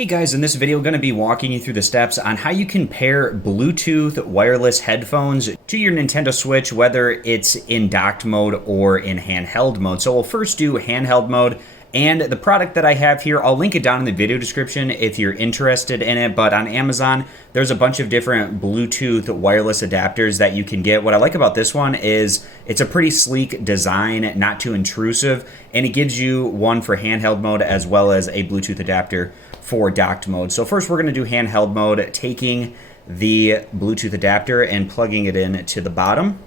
Hey guys, in this video I'm going to be walking you through the steps on how you can pair Bluetooth wireless headphones to your Nintendo Switch, whether it's in docked mode or in handheld mode. So we'll first do handheld mode, and the product that I have here, I'll link it down in the video description if you're interested in it, but on Amazon there's a bunch of different Bluetooth wireless adapters that you can get. What I like about this one is it's a pretty sleek design, not too intrusive, and it gives you one for handheld mode as well as a Bluetooth adapter for docked mode. So first we're going to do handheld mode, taking the Bluetooth adapter and plugging it in to the bottom.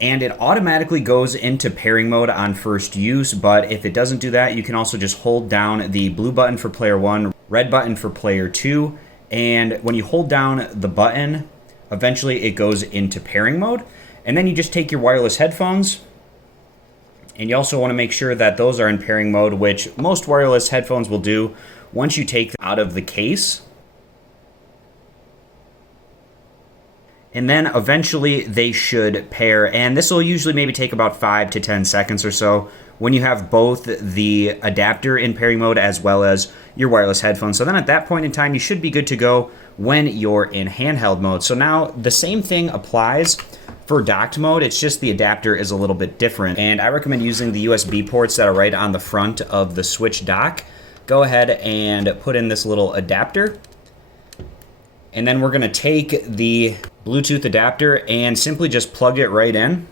And it automatically goes into pairing mode on first use, but if it doesn't do that, you can also just hold down the blue button for player 1, red button for player 2, and when you hold down the button, eventually it goes into pairing mode. And then you just take your wireless headphones, and you also want to make sure that those are in pairing mode, which most wireless headphones will do once you take them out of the case. And then eventually they should pair, and this will usually maybe take about 5 to 10 seconds or so when you have both the adapter in pairing mode as well as your wireless headphones. So then at that point in time, you should be good to go when you're in handheld mode. So now the same thing applies for docked mode, it's just the adapter is a little bit different, and I recommend using the USB ports that are right on the front of the Switch dock. Go ahead and put in this little adapter, and then we're going to take the Bluetooth adapter and simply just plug it right in.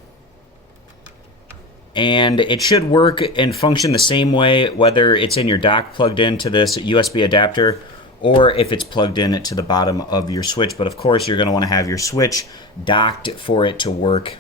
And it should work and function the same way whether it's in your dock plugged into this USB adapter or if it's plugged in to the bottom of your Switch. But of course, you're going to want to have your Switch docked for it to work.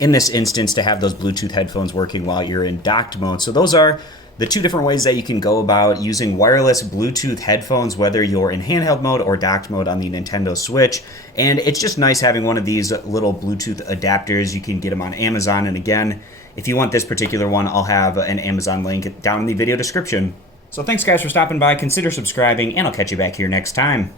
In this instance, to have those Bluetooth headphones working while you're in docked mode. So those are the two different ways that you can go about using wireless Bluetooth headphones, whether you're in handheld mode or docked mode on the Nintendo Switch. And it's just nice having one of these little Bluetooth adapters. You can get them on Amazon. And again, if you want this particular one, I'll have an Amazon link down in the video description. So thanks guys for stopping by, consider subscribing, and I'll catch you back here next time.